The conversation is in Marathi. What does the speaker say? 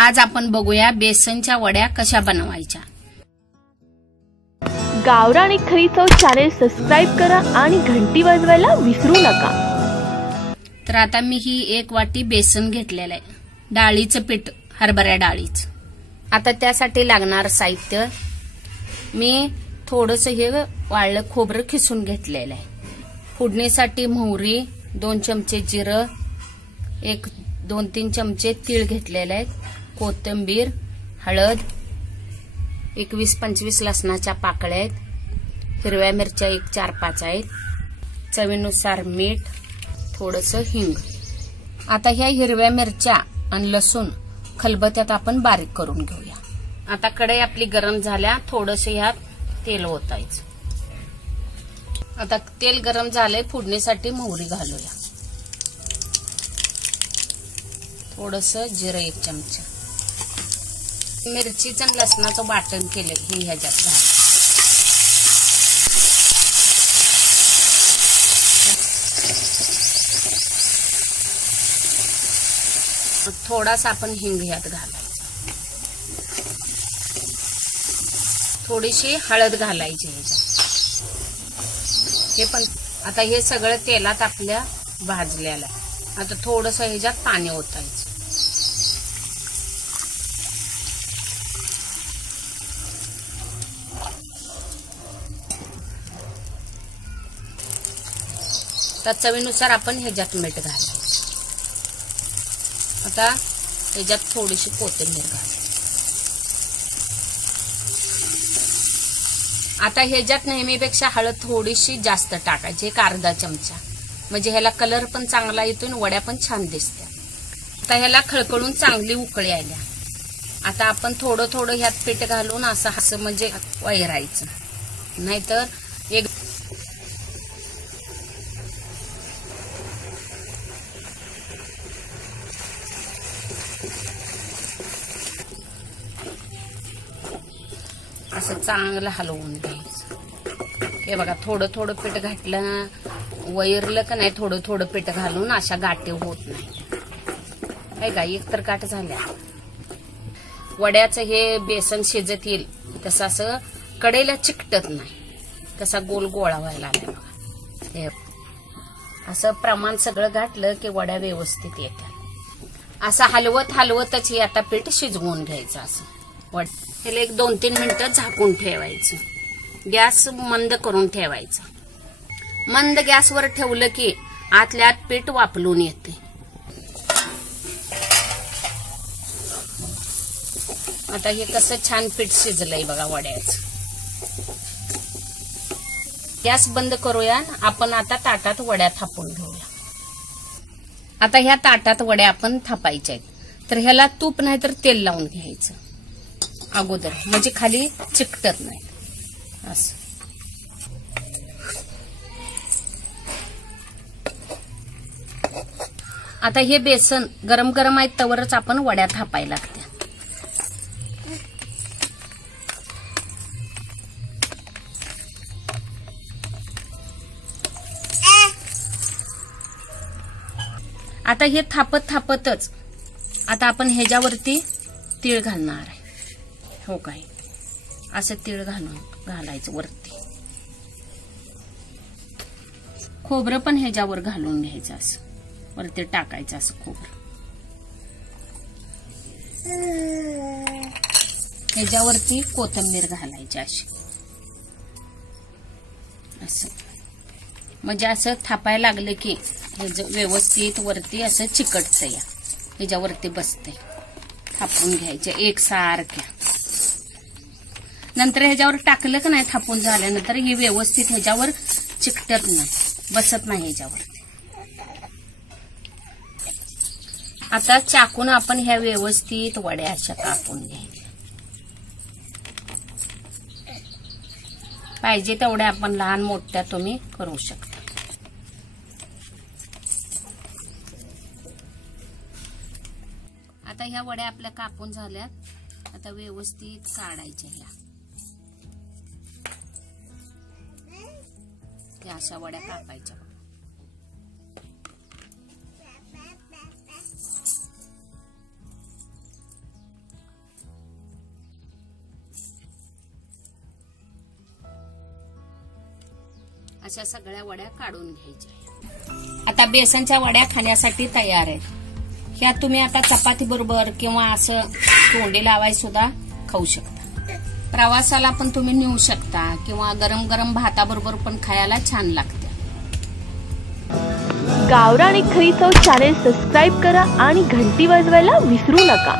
आज आपण बघूया बेसनच्या वड्या कशा बनवायच्या। गावरान एक खरी चव चॅनल सबस्क्राइब करा आणि घंटी वाजवायला विसरू नका। तर आता मी ही 1 वाटी बेसन घेतलेलं आहे, डाळीचं पीठ, हरभरा डाळीचं। आता त्यासाठी लागणार साहित्य, मी थोडंसं हे वाळलं खोबरं खिसून घेतलेलं आहे। फोडणीसाठी मोहरी, 2 चमचे जिरं, 2-3 चमचे तीळ घेतलेले आहेत, कोथिंबीर, हळद, 20-25 लसणाच्या पाकळ्या आहेत, हिरव्या मिरच्या 4-5 आहेत, चवीनुसार मीठ, थोडंसं हिंग। आता ह्या हिरव्या मिरच्या आणि लसूण खलबत्त्यात आपण बारीक करून घेऊया। आता कढई आपली गरम झाल्या, थोडंसं ह्यात तेल ओतायचं। आता तेल गरम झालंय, फोडणीसाठी मोहरी घालूया, थोडंसं जिरं 1 चमचा, मिरचीचं आणि लसणाचं वाटण केलं हे ह्याच्यात घाल। थोडासा आपण हिंग ह्यात घालायचा, थोडीशी हळद घालायची ह्याच्यात। हे पण आता हे सगळं तेलात आपल्या भाजलेलं आहे। आता थोडंसं ह्याच्यात पाणी ओतायचं। तर चवीनुसार आपण ह्याच्यात मीठ घालायचं। आता ह्याच्यात थोडीशी कोथिंबीर घालायची। आता ह्याच्यात नेहमीपेक्षा हळद थोडीशी जास्त टाकायची, 1 अर्धा चमचा, म्हणजे ह्याला कलर पण चांगला येतो आणि वड्या पण छान दिसतात। आता ह्याला खळखळून चांगली उकळी आल्या। आता आपण थोडं थोडं ह्यात पीठ घालून असं म्हणजे वैरायचं, नाहीतर एक असं चांगलं हलवून घ्यायचं। हे बघा, थोडं थोडं पीठ घातलं, वैरलं का नाही, थोडं थोडं पीठ घालून अशा गाठी होत नाही। काय का, एक तर गाठ झाल्या। वड्याचं हे बेसन शिजत येईल तसं असं कडेला चिकटत नाही, तसा गोल गोळा व्हायला लागला बघा। हे असं प्रमाण सगळं घातलं की वड्या व्यवस्थित येतात। असं हलवत हलवतच हे आता पीठ शिजवून घ्यायचं। असं ह्याला 1-2-3 मिनिटं झाकून ठेवायचं, गॅस मंद करून ठेवायचा। मंद गॅसवर ठेवलं की आतल्या आत पीठ वाफलून येते। आता हे कसं छान पीठ शिजलंय बघा वड्याचं। गॅस बंद करूया, आपण आता ताटात वड्या थापून घेऊया। आता ह्या ताटात वड्या आपण थापायच्या आहेत, तर ह्याला तूप नाही तर तेल लावून घ्यायचं अगोदर, म्हणजे खाली चिकटत नाही असं। आता हे बेसन गरम गरम आहे तवरच आपण वड्या थापायला लागत्या। आता हे थापत थापतच आता आपण ह्याच्यावरती तीळ घालणार आहे। हो काय, असं तीळ घालायचं वरती। खोबरं पण ह्याच्यावर घालून घ्यायचं, असं वरती टाकायचं असं खोबरं। ह्याच्यावरती कोथिंबीर घालायची अशी, असं म्हणजे असं थापायला लागलं की हे व्यवस्थित वरती असं चिकटतं, या ह्याच्यावरती बसते। थापून घ्यायचे एकसारख्या। नंतर ह्याच्यावर टाकलं का नाही, थापून झाल्यानंतर हे व्यवस्थित ह्याच्यावर चिकटत नाही, बसत नाही ह्याच्यावरती। आता चाकून आपण ह्या व्यवस्थित वड्या अशा कापून घ्यायच्या। पाहिजे तेवढ्या आपण लहान मोठ्या तुम्ही करू शकता। आता ह्या वड्या आपल्या कापून झाल्यात, आता व्यवस्थित काढायच्या ह्या अशा वड्या कापायच्या। अशा सगळ्या वड्या काढून घ्यायच्या। आता बेसनच्या वड्या खाण्यासाठी तयार आहेत। ह्या तुम्ही आता चपाती बरोबर किंवा असं तोंडी लावाय सुद्धा खाऊ शकता। प्रवासाला पण तुम्ही नेऊ शकता किंवा गरम गरम भाताबरोबर पण खायला छान लागते। गावरान एक खरी चव चॅनेल सबस्क्राईब करा आणि घंटी वाजवायला विसरू नका।